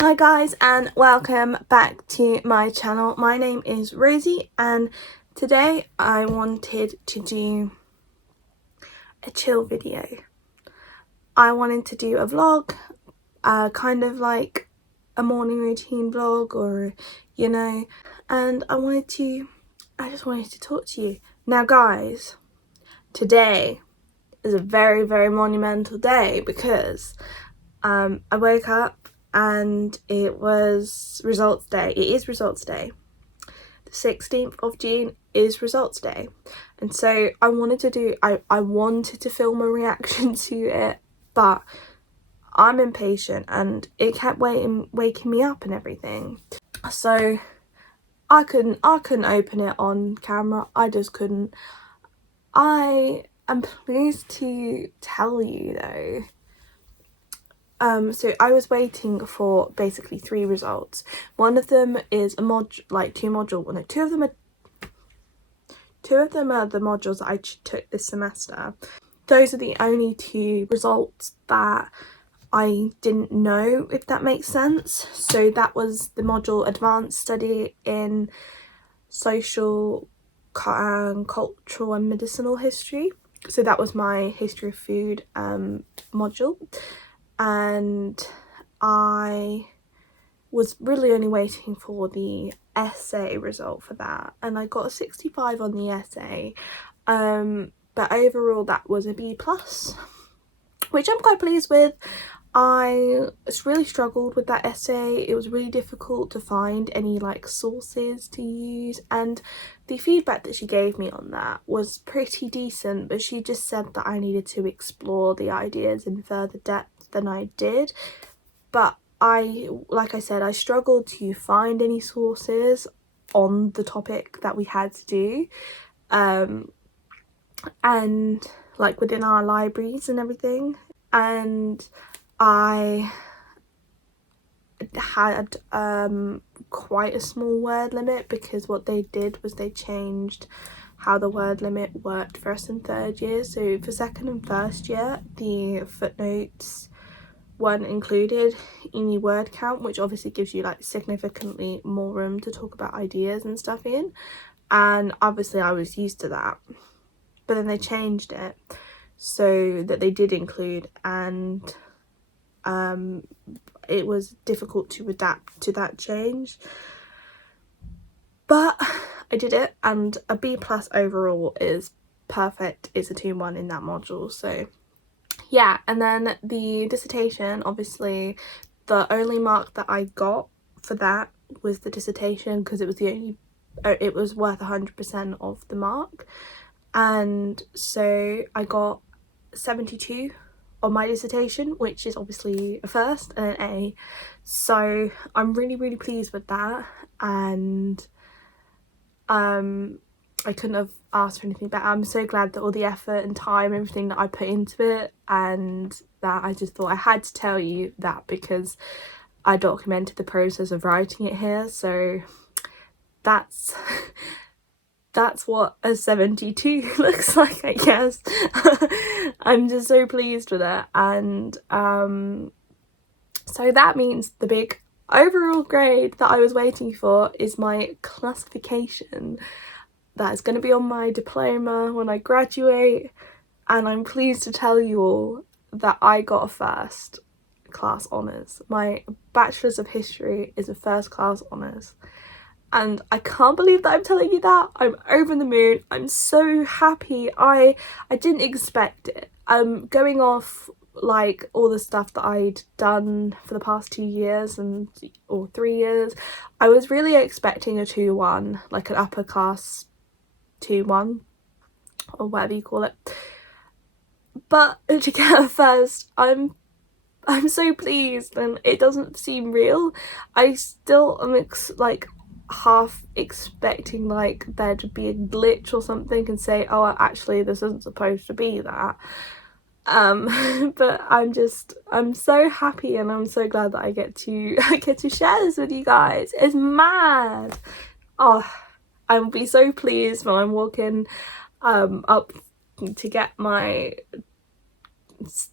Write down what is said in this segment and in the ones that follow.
Hi guys, and welcome back to my channel. My name is Rosie, and today I wanted to do a chill video. I wanted to do a vlog, kind of like a morning routine vlog, or and I just wanted to talk to you. Now guys, today is a very, very monumental day because I woke up and it was results day. It is results day. The 16th of June is results day, and so I wanted to film a reaction to it, but I'm impatient and it kept waking me up and everything, so I couldn't open it on camera. I just couldn't. I am pleased to tell you though, so I was waiting for basically 3 results. One of them is a two of them are the modules that I took this semester. Those are the only 2 results that I didn't know, if that makes sense. So that was the module Advanced Study in Social, Cultural and Medicinal History. So that was my History of Food module. And I was really only waiting for the essay result for that, and I got a 65 on the essay, but overall that was a B+, which I'm quite pleased with. I really struggled with that essay. It was really difficult to find any sources to use, and the feedback that she gave me on that was pretty decent, but she just said that I needed to explore the ideas in further depth than I did. But like I said, I struggled to find any sources on the topic that we had to do, and within our libraries and everything, and I had quite a small word limit, because what they did was they changed how the word limit worked for us in 3rd year. So for 2nd and 1st year, the footnotes weren't included in the word count, which obviously gives you significantly more room to talk about ideas and stuff in, and obviously I was used to that, but then they changed it so that they did include, and it was difficult to adapt to that change, but I did it, and a B+ overall is perfect. It's a 2-1 in that module. So yeah, and then the dissertation, obviously the only mark that I got for that was the dissertation, because it was worth 100% of the mark, and so I got 72 on my dissertation, which is obviously a first and an A, so I'm really, really pleased with that, and I couldn't have asked for anything better. I'm so glad that all the effort and time and everything that I put into it, and that I just thought I had to tell you that because I documented the process of writing it here. So that's what a 72 looks like, I guess. I'm just so pleased with it, and so that means the big overall grade that I was waiting for is my classification. That is going to be on my diploma when I graduate, and I'm pleased to tell you all that I got a 1st class honours. My Bachelor's of History is a 1st class honours, and I can't believe that I'm telling you that. I'm over the moon. I'm so happy. I didn't expect it. Going off all the stuff that I'd done for the past 2 years or 3 years, I was really expecting a 2-1, an upper class 2-1 or whatever you call it, but to get a 1st, I'm so pleased, and it doesn't seem real. I still am half expecting there to be a glitch or something and say, oh, actually this isn't supposed to be that, but I'm so happy, and I'm so glad that I get to share this with you guys. It's mad. Oh, I'll be so pleased when I'm walking up to get my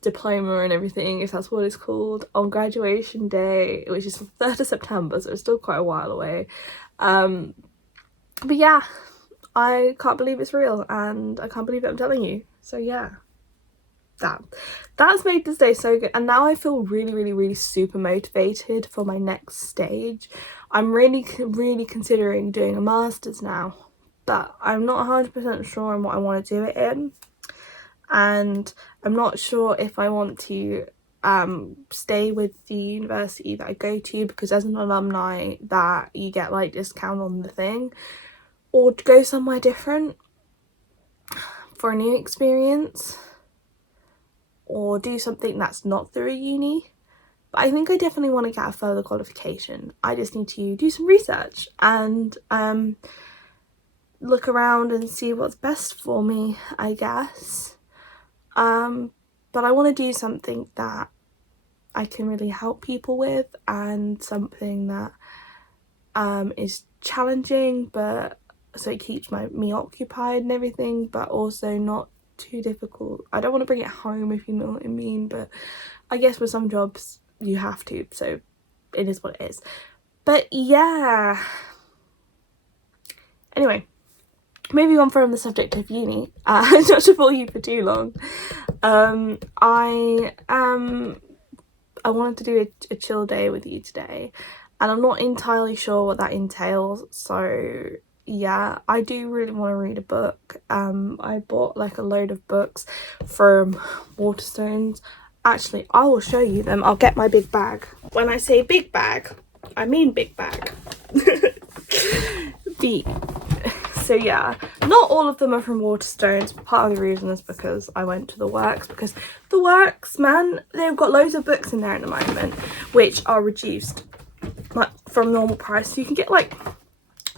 diploma and everything, if that's what it's called, on graduation day, which is the 3rd of September, so it's still quite a while away. But yeah, I can't believe it's real, and I can't believe it I'm telling you. So yeah, that's made this day so good, and now I feel really super motivated for my next stage. I'm really considering doing a master's now, but I'm not 100% sure on what I want to do it in, and I'm not sure if I want to stay with the university that I go to, because as an alumni that you get like discount on the thing, or to go somewhere different for a new experience, or do something that's not through a uni. But I think I definitely want to get a further qualification. I just need to do some research and look around and see what's best for me, I guess. But I want to do something that I can really help people with, and something that is challenging, but so it keeps me occupied and everything, but also not too difficult. I don't want to bring it home, if you know what I mean, but I guess with some jobs you have to, so it is what it is. But yeah, anyway, moving on from the subject of uni, not to bore you for too long, I wanted to do a chill day with you today, and I'm not entirely sure what that entails, so yeah, I do really want to read a book. I bought like a load of books from Waterstones. Actually, I will show you them. I'll get my big bag. When I say big bag, I mean big bag. So yeah, not all of them are from Waterstones. Part of the reason is because I went to the Works, because the Works, man, they've got loads of books in there at the moment which are reduced like from normal price, so you can get like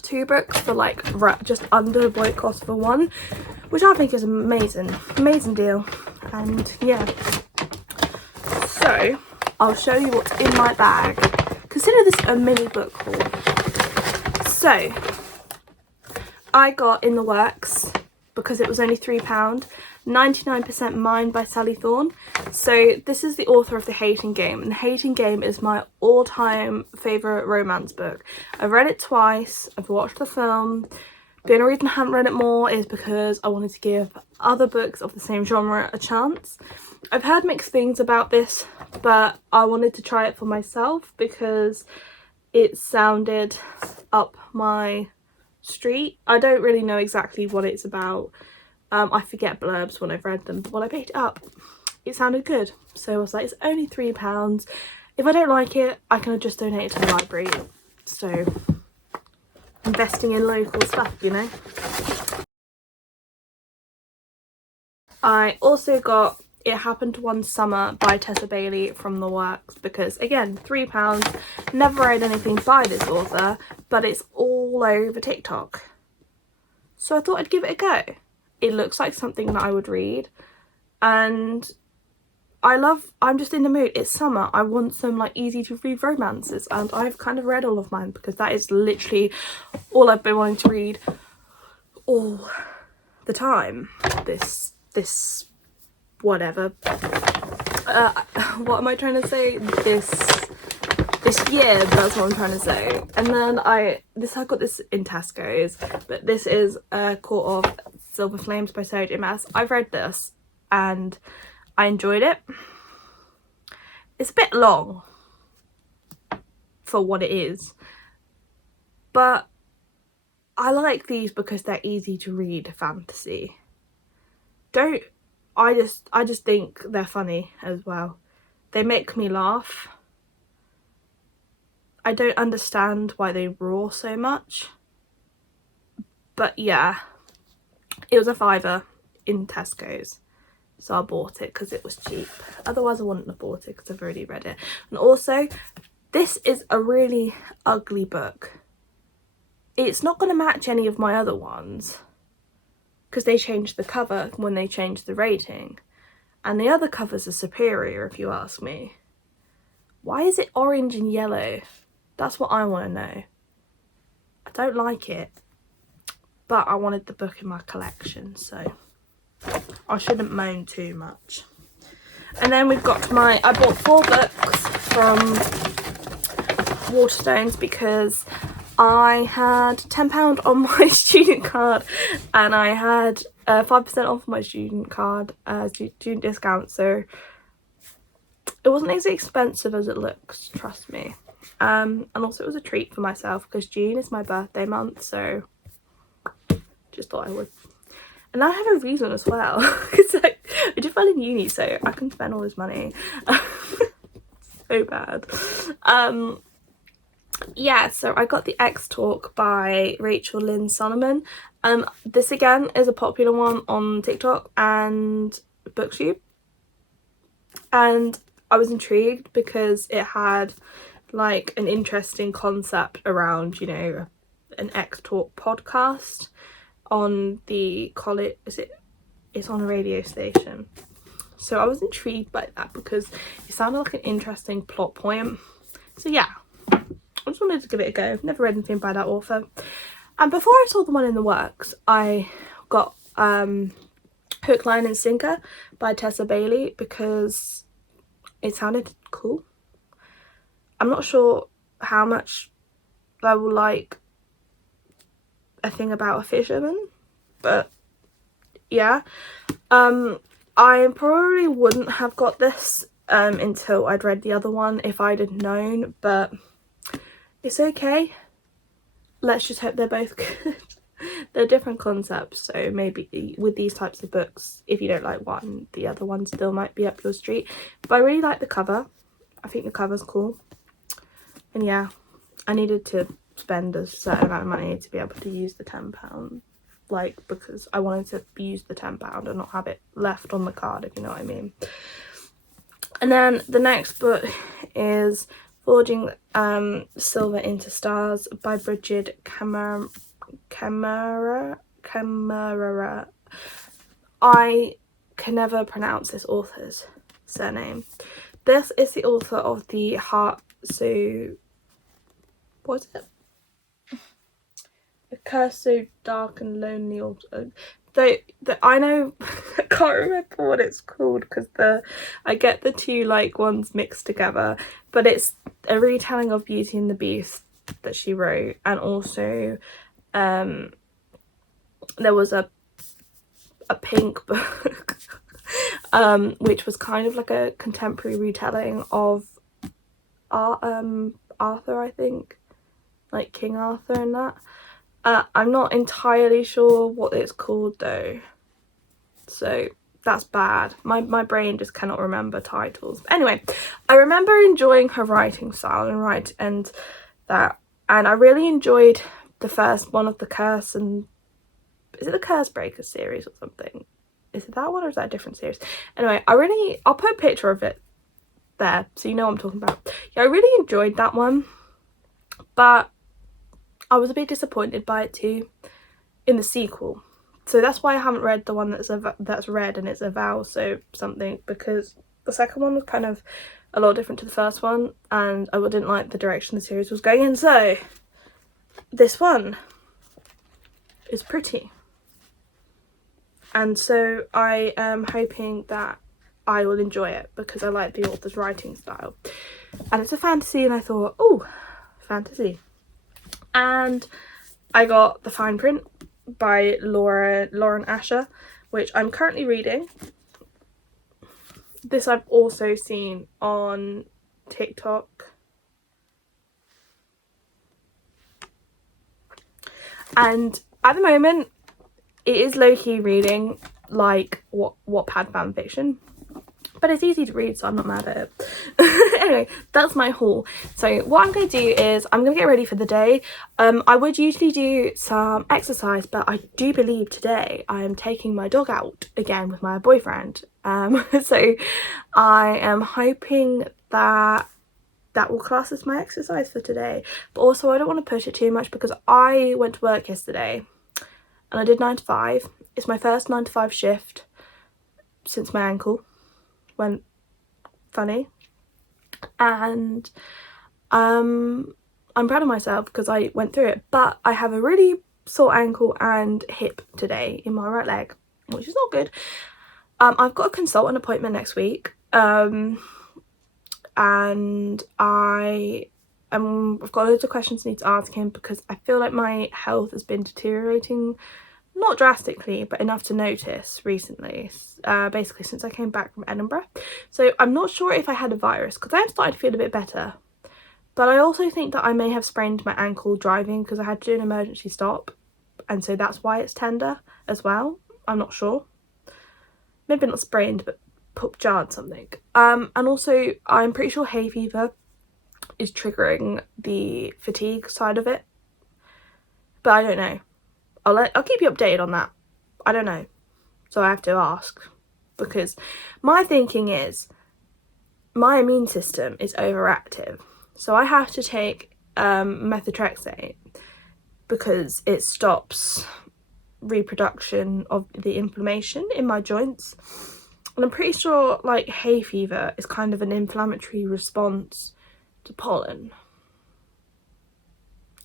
2 books for like just under what it costs for one, which I think is amazing deal. And yeah, so I'll show you what's in my bag. Consider this a mini book haul. So I got in the Works, because it was only £3, 99% Mine by Sally Thorne. So this is the author of The Hating Game, and The Hating Game is my all-time favourite romance book. I've read it twice, I've watched the film. The only reason I haven't read it more is because I wanted to give other books of the same genre a chance. I've heard mixed things about this, but I wanted to try it for myself because it sounded up my street. I don't really know exactly what it's about. I forget blurbs when I've read them, but when I picked it up, it sounded good. So I was like, it's only £3. If I don't like it, I can just donate it to the library. So, investing in local stuff, you know. I also got It Happened One Summer by Tessa Bailey from the Works, because again, £3, never read anything by this author, but it's all over TikTok. So I thought I'd give it a go. It looks like something that I would read, and I'm just in the mood. It's summer. I want some like easy to read romances, and I've kind of read all of mine because that is literally all I've been wanting to read all the time. This whatever. What am I trying to say? This year, that's what I'm trying to say. And then I got this in Tesco's, but this is Court of Silver Flames by Sarah J. Maas. I've read this and I enjoyed it. It's a bit long for what it is, but I like these because they're easy to read fantasy. I just think they're funny as well. They make me laugh. I don't understand why they roar so much, but yeah, it was a £5 in Tesco's, so I bought it because it was cheap. Otherwise I wouldn't have bought it because I've already read it. And also, this is a really ugly book. It's not going to match any of my other ones because they changed the cover when they changed the rating, and the other covers are superior if you ask me. Why is it orange and yellow? That's what I want to know. I don't like it, but I wanted the book in my collection, so I shouldn't moan too much. And then we've got I bought 4 books from Waterstones because I had £10 on my student card, and I had 5% off my student card student discount, so it wasn't as expensive as it looks, trust me. And also it was a treat for myself because June is my birthday month, so just thought I would. And I have a reason as well, because like, I did well in uni, so I can spend all this money. So bad. Yeah, so I got the X Talk by Rachel Lynn Solomon. This again is a popular one on TikTok and BookTube, and I was intrigued because it had like an interesting concept around, you know, an X Talk podcast on the college. It's on a radio station, so I was intrigued by that because it sounded like an interesting plot point. So yeah, I just wanted to give it a go. I've never read anything by that author, and before I saw the one in the works, I got Hook, Line and Sinker by Tessa Bailey because it sounded cool. I'm not sure how much I will like a thing about a fisherman, but yeah. I probably wouldn't have got this until I'd read the other one if I'd have known, but it's okay. Let's just hope they're both good. They're different concepts, so maybe with these types of books, if you don't like one, the other one still might be up your street. But I really like the cover. I think the cover's cool. And yeah, I needed to spend a certain amount of money to be able to use the £10, like, because I wanted to use the £10 and not have it left on the card, if you know what I mean. And then the next book is Forging Silver into Stars by Bridget Camara. I can never pronounce this author's surname. This is the author of the Heart So... What's it? A Curse So Dark and Lonely. I know I can't remember what it's called because I get the two like ones mixed together, but it's a retelling of Beauty and the Beast that she wrote, and also there was a pink book which was kind of like a contemporary retelling of Arthur, I think, like King Arthur and that. I'm not entirely sure what it's called though, so that's bad. My brain just cannot remember titles. But anyway, I remember enjoying her writing style and I really enjoyed the first one of the Curse, and is it the Curse Breaker series or something? Is it that one or is that a different series? Anyway, I'll put a picture of it there so you know what I'm talking about. Yeah, I really enjoyed that one, but I was a bit disappointed by it too in the sequel. So that's why I haven't read the one that's red and it's a vow so something, because the second one was kind of a lot different to the first one and I didn't like the direction the series was going in. So this one is pretty, and so I am hoping that I will enjoy it because I like the author's writing style, and it's a fantasy, and I thought, oh, fantasy. And I got The Fine Print by Lauren Asher, which I'm currently reading. This I've also seen on TikTok. And at the moment, it is low-key reading like Wattpad fanfiction. But it's easy to read, so I'm not mad at it. Anyway, that's my haul. So what I'm going to do is I'm going to get ready for the day. I would usually do some exercise, but I do believe today I am taking my dog out again with my boyfriend. So I am hoping that will class as my exercise for today. But also I don't want to push it too much because I went to work yesterday and I did 9 to 5. It's my first 9 to 5 shift since my ankle went funny, and I'm proud of myself because I went through it, but I have a really sore ankle and hip today in my right leg, which is not good. I've got a consultant appointment next week and I've got loads of questions I need to ask him, because I feel like my health has been deteriorating, not drastically, but enough to notice recently, basically since I came back from Edinburgh. So I'm not sure if I had a virus, because I am starting to feel a bit better, but I also think that I may have sprained my ankle driving, because I had to do an emergency stop, and so that's why it's tender as well. I'm not sure, maybe not sprained, but jarred something. And also I'm pretty sure hay fever is triggering the fatigue side of it, but I don't know. I'll keep you updated on that. I don't know, so I have to ask, because my thinking is my immune system is overactive, so I have to take methotrexate, because it stops reproduction of the inflammation in my joints. And I'm pretty sure like hay fever is kind of an inflammatory response to pollen,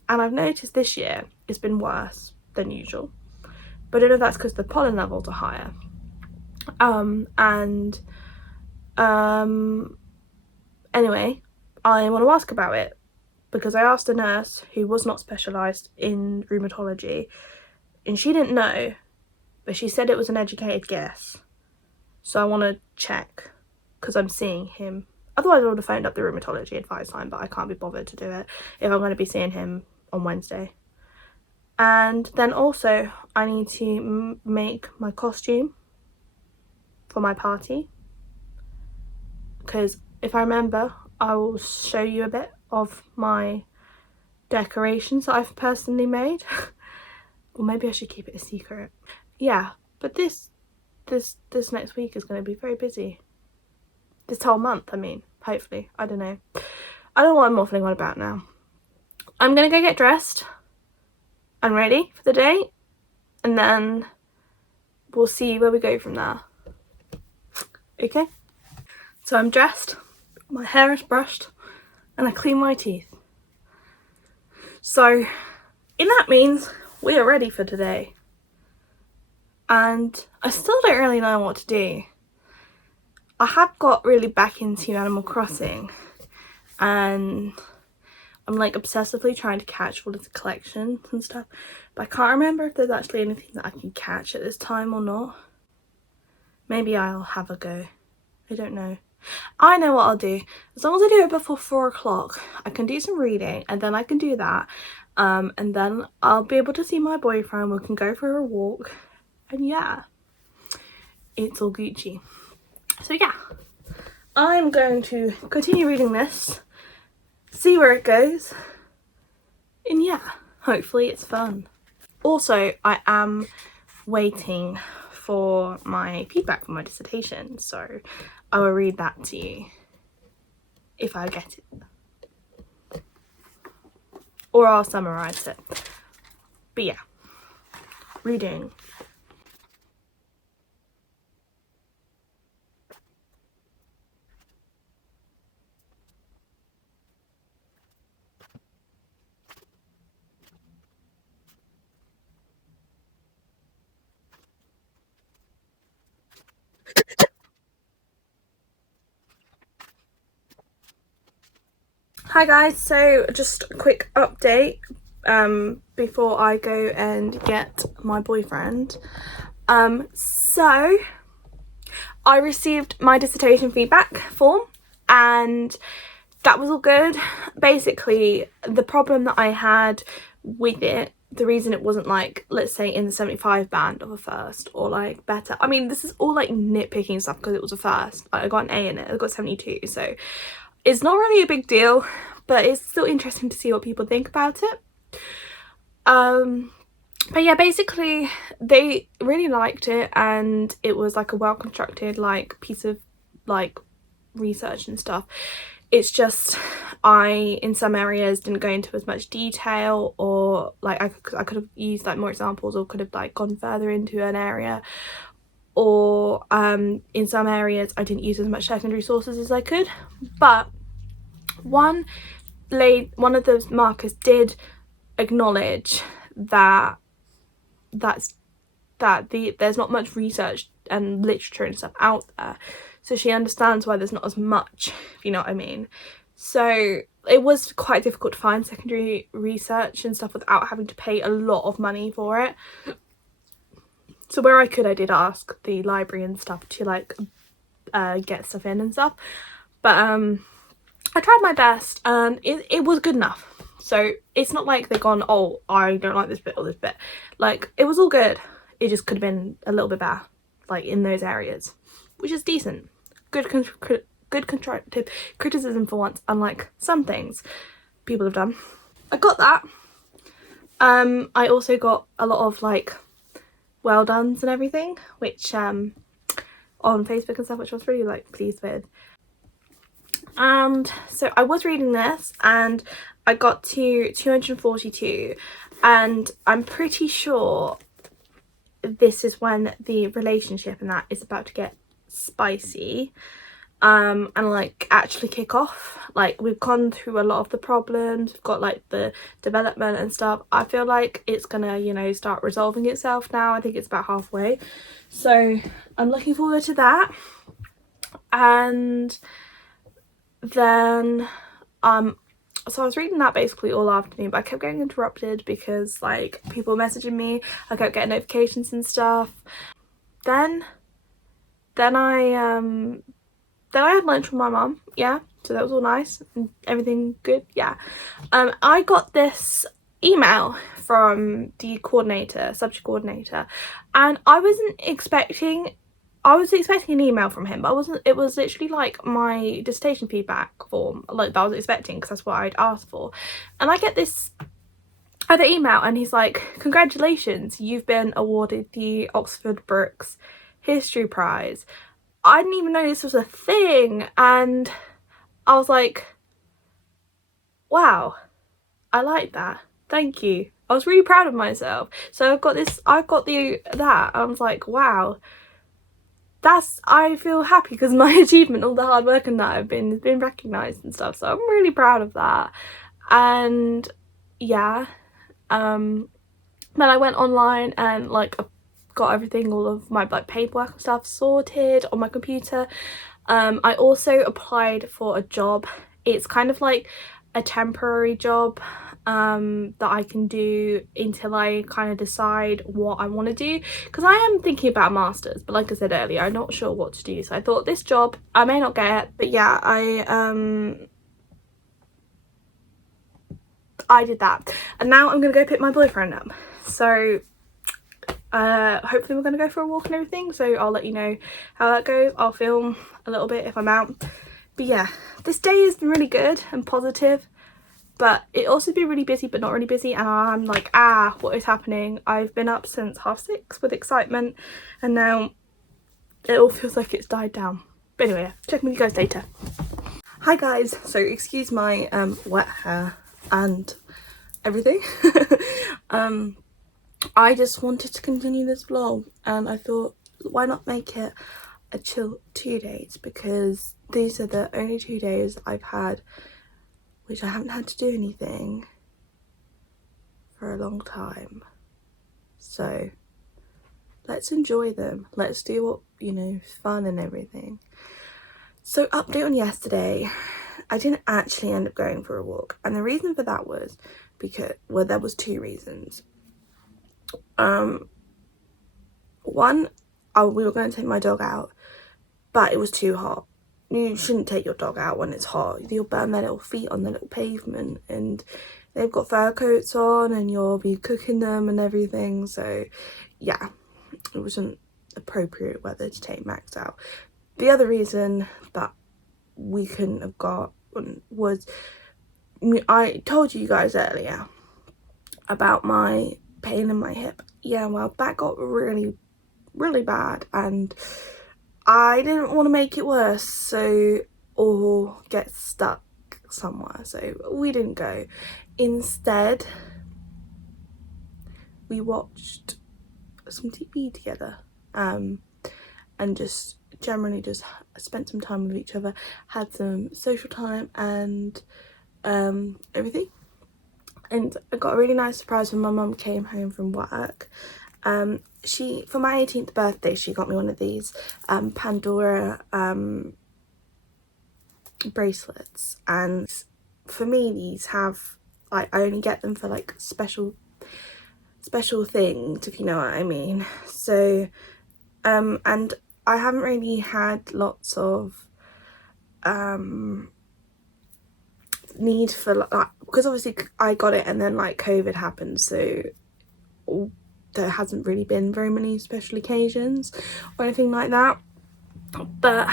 and I've noticed this year it's been worse than usual, but I don't know if that's because the pollen levels are higher. Anyway, I want to ask about it, because I asked a nurse who was not specialised in rheumatology, and she didn't know, but she said it was an educated guess. So I want to check, because I'm seeing him. Otherwise I would have phoned up the rheumatology advice line, but I can't be bothered to do it if I'm going to be seeing him on Wednesday. And then also I need to make my costume for my party, because if I remember, I will show you a bit of my decorations that I've personally made. Or maybe I should keep it a secret. Yeah, but this next week is going to be very busy. This whole month, I mean, hopefully. I don't know. I don't know what I'm waffling on about now. I'm going to go get dressed and ready for the day, and then we'll see where we go from there. Okay? So I'm dressed, my hair is brushed, and I clean my teeth. So, and that means we are ready for today. And I still don't really know what to do. I have got really back into Animal Crossing, and I'm like obsessively trying to catch all of the collections and stuff, but I can't remember if there's actually anything that I can catch at this time or not. Maybe I'll have a go. I don't know. I know what I'll do. As long as I do it before 4 o'clock, I can do some reading, and then I can do that. And then I'll be able to see my boyfriend. We can go for a walk. And yeah, it's all Gucci. So yeah, I'm going to continue reading this, see where it goes, and yeah, hopefully it's fun. Also, I am waiting for my feedback for my dissertation, so I will read that to you if I get it, or I'll summarise it. But yeah, reading. Hi guys, so just a quick update before I go and get my boyfriend. So I received my dissertation feedback form, and that was all good. Basically, the problem that I had with it, the reason it wasn't like, let's say, in the 75 band of a first, or like better, I mean, this is all like nitpicking stuff because it was a first. I got an A in it, I got 72, so it's not really a big deal, but it's still interesting to see what people think about it. But yeah, basically they really liked it, and it was like a well constructed like piece of like research and stuff. It's just I in some areas didn't go into as much detail, or like I could have used like more examples, or could have like gone further into an area, or in some areas I didn't use as much secondary sources as I could. But one of those markers did acknowledge that there's not much research and literature and stuff out there, so she understands why there's not as much, if you know what I mean. So it was quite difficult to find secondary research and stuff without having to pay a lot of money for it. So where I could, I did ask the library and stuff to like get stuff in and stuff, but I tried my best and it was good enough. So it's not like they've gone, oh, I don't like this bit or this bit. Like, it was all good. It just could have been a little bit better, like in those areas, which is decent. Good constructive criticism for once, unlike some things people have done. I got that. I also got a lot of like well dones and everything, which on Facebook and stuff, which I was really like pleased with. And so I was reading this and I got to 242, and I'm pretty sure this is when the relationship and that is about to get spicy and like actually kick off. Like, we've gone through a lot of the problems, we've got like the development and stuff. I feel like it's gonna, you know, start resolving itself now. I think it's about halfway, so I'm looking forward to that. And then so I was reading that basically all afternoon, but I kept getting interrupted because like people messaging me, I kept getting notifications and stuff. Then I had lunch with my mum, yeah, so that was all nice and everything good, yeah. I got this email from the subject coordinator, and I was expecting an email from him, but it was literally like my dissertation feedback form, like, that I was expecting, because that's what I'd asked for. And I get this other email and he's like, congratulations, you've been awarded the Oxford Brookes History Prize. I didn't even know this was a thing, and I was like, wow, I like that, thank you. I was really proud of myself. So I was like, wow, I feel happy because my achievement, all the hard work and that, has been recognised and stuff, so I'm really proud of that. And yeah, then I went online and like got everything, all of my like paperwork and stuff sorted on my computer. I also applied for a job. It's kind of like a temporary job that I can do until I kind of decide what I want to do, because I am thinking about a master's, but like I said earlier, I'm not sure what to do. So I thought, this job I may not get, but yeah, I did that, and now I'm gonna go pick my boyfriend up. So hopefully we're gonna go for a walk and everything, so I'll let you know how that goes. I'll film a little bit if I'm out. But yeah, this day has been really good and positive, but it also been really busy but not really busy, and I'm like, what is happening? I've been up since 6:30 with excitement, and now it all feels like it's died down. But anyway, check with you guys later. Hi guys, so excuse my wet hair and everything. I just wanted to continue this vlog, and I thought, why not make it a chill 2 days, because these are the only 2 days I've had which I haven't had to do anything for a long time. So let's enjoy them. Let's do what, you know, fun and everything. So update on yesterday. I didn't actually end up going for a walk, and the reason for that was because, well, there was 2 reasons. One, we were going to take my dog out, but it was too hot. You shouldn't take your dog out when it's hot. You'll burn their little feet on the little pavement, and they've got fur coats on, and you'll be cooking them and everything. So yeah, it wasn't appropriate weather to take Max out. The other reason that we couldn't have got was, I told you guys earlier about my pain in my hip. Yeah, well, that got really, really bad, and I didn't want to make it worse, or get stuck somewhere, so we didn't go. Instead, we watched some TV together, and just generally just spent some time with each other, had some social time and everything. And I got a really nice surprise when my mum came home from work. for my 18th birthday, she got me one of these Pandora bracelets, and for me these have, like, I only get them for like special things, if you know what I mean. So and I haven't really had lots of need for, like, because obviously I got it and then like COVID happened, so there hasn't really been very many special occasions or anything like that. But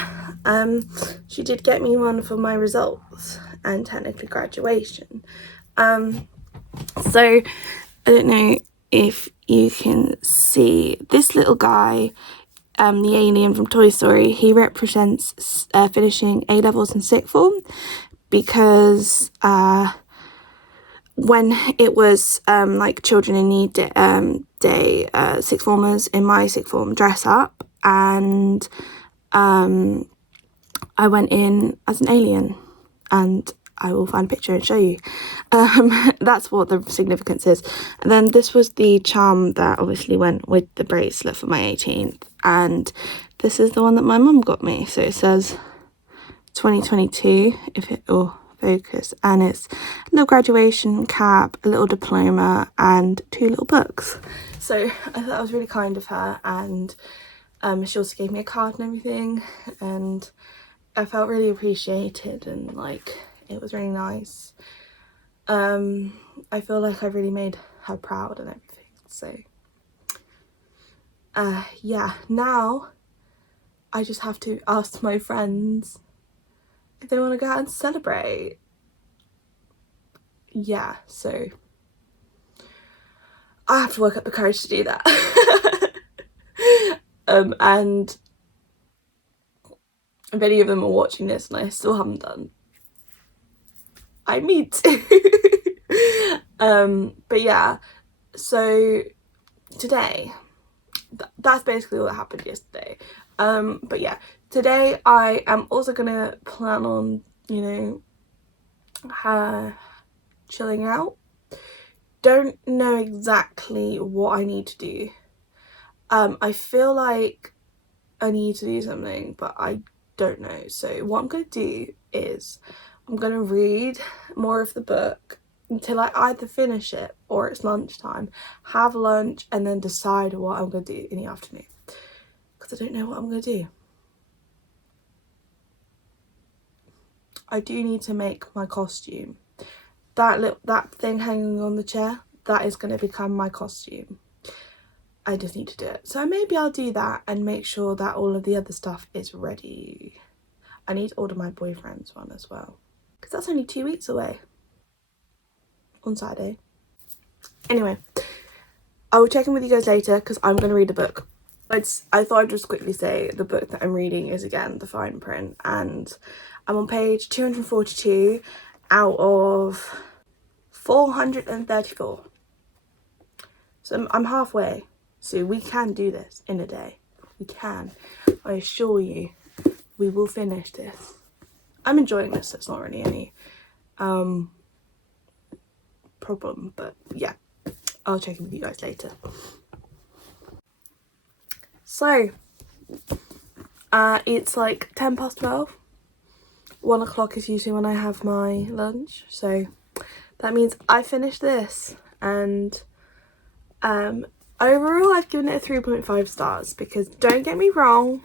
she did get me one for my results and technically graduation. So I don't know if you can see this little guy, the alien from Toy Story. He represents finishing A-levels in sixth form, because when it was like Children in Need Day, sixth formers in my sixth form dress up, and I went in as an alien, and I will find a picture and show you. That's what the significance is. And then this was the charm that obviously went with the bracelet for my 18th, and this is the one that my mum got me. So it says 2022, if it will focus, and it's a little graduation cap, a little diploma, and 2 little books. So I thought that was really kind of her, and she also gave me a card and everything, and I felt really appreciated, and like it was really nice. I feel like I really made her proud and everything. So yeah, now I just have to ask my friends if they want to go out and celebrate. Yeah, so I have to work up the courage to do that. And if any of them are watching this and I still haven't done, I need to. But yeah, so today, that's basically what happened yesterday. But yeah, today I am also gonna plan on, you know, chilling out. Don't know exactly what I need to do. I feel like I need to do something, but I don't know. So what I'm gonna do is I'm gonna read more of the book until I either finish it or it's lunchtime, have lunch, and then decide what I'm gonna do in the afternoon, because I don't know what I'm gonna do. I do need to make my costume. That thing hanging on the chair, that is going to become my costume. I just need to do it. So maybe I'll do that and make sure that all of the other stuff is ready. I need to order my boyfriend's one as well, because that's only 2 weeks away on Saturday. Anyway, I will check in with you guys later, because I'm going to read the book. I thought I'd just quickly say the book that I'm reading is, again, the fine print, and I'm on page 242 out of 434. So I'm halfway, so we can do this in a day. We can. I assure you, we will finish this. I'm enjoying this, so it's not really any problem, but yeah, I'll check in with you guys later. So it's like 12:10. 1 o'clock is usually when I have my lunch, so that means I finished this, and overall I've given it a 3.5 stars, because don't get me wrong,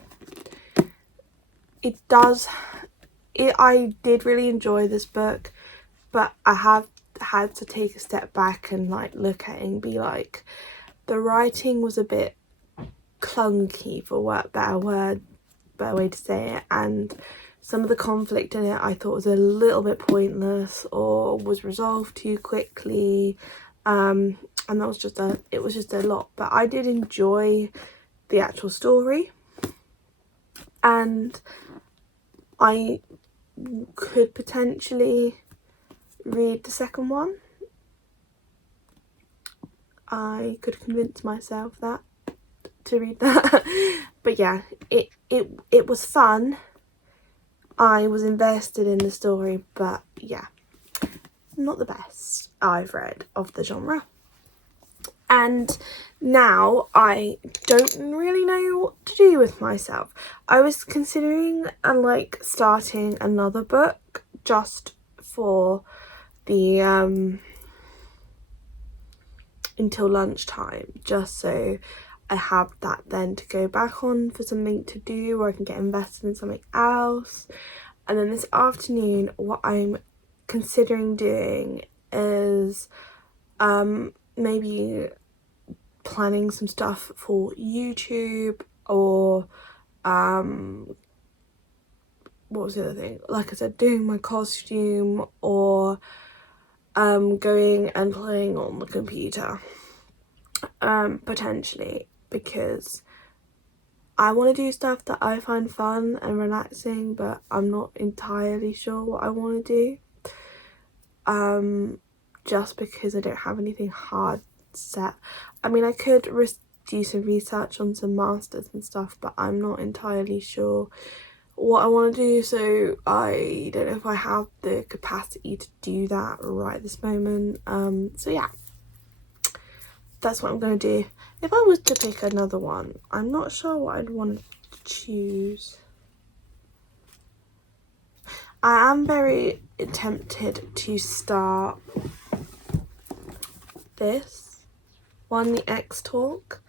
I did really enjoy this book, but I have had to take a step back and like look at it and be like, the writing was a bit clunky, for better way to say it, and some of the conflict in it I thought was a little bit pointless or was resolved too quickly, and that was just it was just a lot. But I did enjoy the actual story, and I could potentially read the second one. I could convince myself to read that. But yeah, it was fun. I was invested in the story, but yeah, not the best I've read of the genre. And now I don't really know what to do with myself. I was considering like starting another book just for the until lunchtime, just so I have that then to go back on for something to do, or I can get invested in something else. And then this afternoon what I'm considering doing is maybe planning some stuff for YouTube, or what was the other thing, like I said, doing my costume, or going and playing on the computer, potentially, because I want to do stuff that I find fun and relaxing, but I'm not entirely sure what I want to do, just because I don't have anything hard set. I mean, I could do some research on some masters and stuff, but I'm not entirely sure what I want to do, so I don't know if I have the capacity to do that right this moment. So yeah, that's what I'm going to do. If I was to pick another one, I'm not sure what I'd want to choose. I am very tempted to start this one, the X Talk,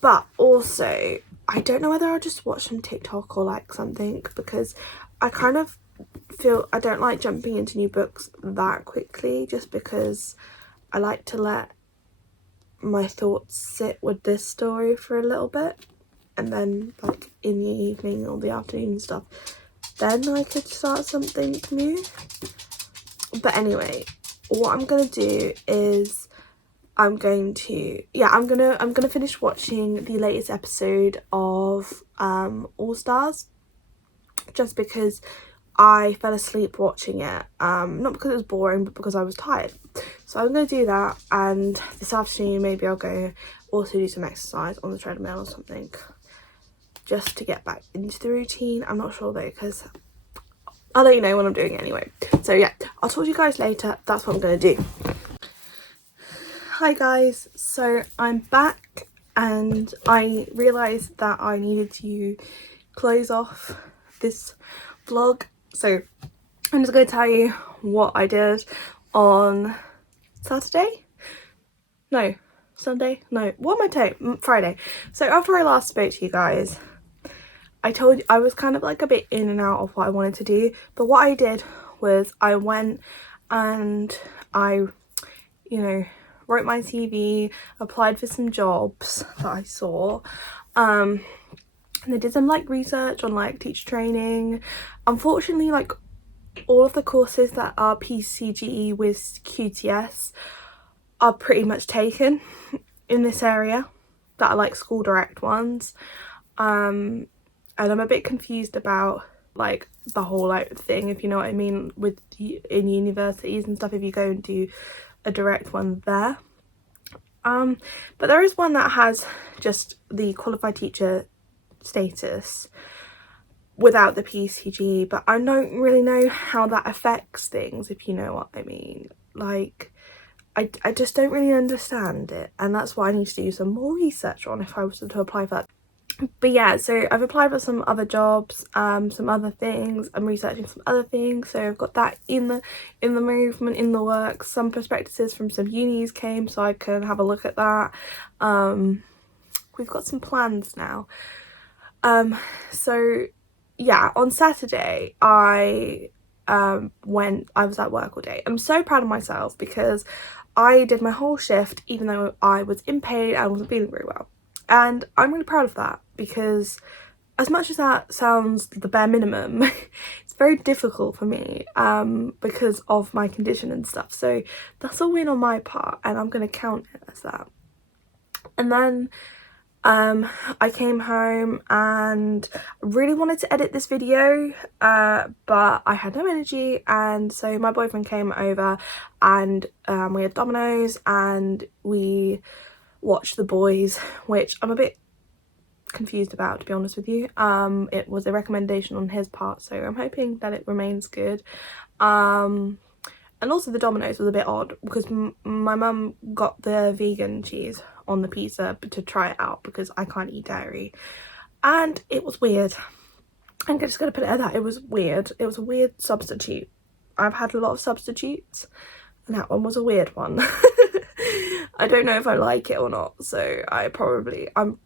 but also I don't know whether I'll just watch some TikTok or like something, because I kind of feel I don't like jumping into new books that quickly, just because I like to let my thoughts sit with this story for a little bit, and then like in the evening or the afternoon and stuff, then I could start something new. But anyway, what I'm gonna do is I'm gonna finish watching the latest episode of All Stars, just because I fell asleep watching it, not because it was boring, but because I was tired. So I'm going to do that, and this afternoon maybe I'll go also do some exercise on the treadmill or something, just to get back into the routine. I'm not sure though, because I'll let you know when I'm doing it anyway. So yeah, I'll talk to you guys later. That's what I'm going to do. Hi guys, so I'm back, and I realised that I needed to close off this vlog, so I'm just going to tell you what I did on Saturday? No, Sunday? No, what am I saying? Friday. So after I last spoke to you guys, I told you I was kind of like a bit in and out of what I wanted to do, but what I did was I went and I, wrote my CV, applied for some jobs that I saw, and I did some like research on like teacher training. Unfortunately, like all of the courses that are PCGE with QTS are pretty much taken in this area, that are like school direct ones, and I'm a bit confused about like the whole like thing, if you know what I mean, with in universities and stuff, if you go and do a direct one there. But there is one that has just the qualified teacher status without the PCG, but I don't really know how that affects things, if you know what I mean. Like I just don't really understand it, and that's why I need to do some more research on if I was to apply for that. But yeah, so I've applied for some other jobs, some other things. I'm researching some other things, so I've got that in the movement, in the works. Some prospectuses from some unis came, so I can have a look at that. We've got some plans now. So yeah, on Saturday I was at work all day. I'm so proud of myself because I did my whole shift even though I was in pain and wasn't feeling very well, and I'm really proud of that, because as much as that sounds the bare minimum, it's very difficult for me because of my condition and stuff, so that's a win on my part and I'm going to count it as that. And then I came home and really wanted to edit this video, but I had no energy, and so my boyfriend came over and we had Domino's and we watched The Boys, which I'm a bit confused about, to be honest with you. It was a recommendation on his part, so I'm hoping that it remains good. And And also the Domino's was a bit odd because my mum got the vegan cheese on the pizza to try it out because I can't eat dairy. And it was weird. I'm just going to put it at that. It was weird. It was a weird substitute. I've had a lot of substitutes and that one was a weird one. I don't know if I like it or not, so I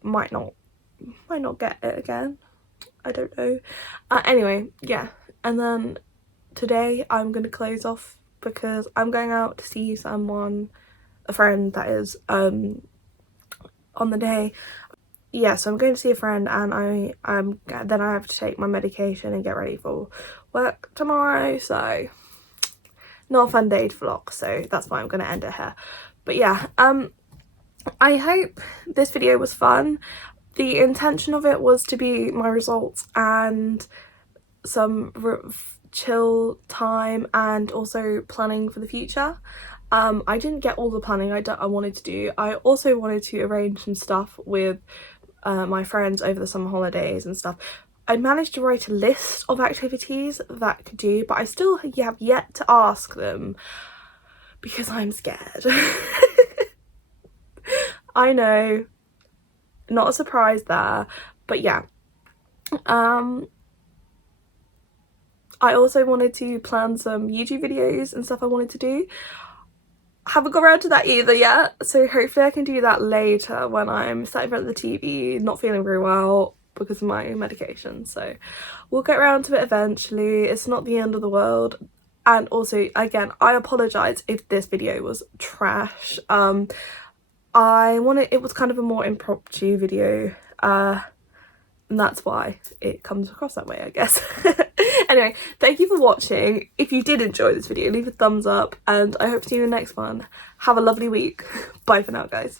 might not get it again. I don't know. Anyway, yeah. And then today I'm going to close off because I'm going out to see someone, a friend that is, on the day. Yeah, so I'm going to see a friend and then I have to take my medication and get ready for work tomorrow, so not a fun day to vlog, so that's why I'm going to end it here. But yeah, I hope this video was fun. The intention of it was to be my results and some chill time and also planning for the future. I didn't get all the planning I wanted to do. I also wanted to arrange some stuff with my friends over the summer holidays and stuff. I managed to write a list of activities that I could do, but I still have yet to ask them because I'm scared. I know, not a surprise there, but yeah. I also wanted to plan some YouTube videos and stuff I wanted to do. Haven't got around to that either yet, so hopefully I can do that later when I'm sat in front of the TV, not feeling very well because of my medication. So we'll get around to it eventually. It's not the end of the world. And also, again, I apologise if this video was trash. It was kind of a more impromptu video, and that's why it comes across that way, I guess. Anyway, thank you for watching. If you did enjoy this video, leave a thumbs up and I hope to see you in the next one. Have a lovely week. Bye for now, guys.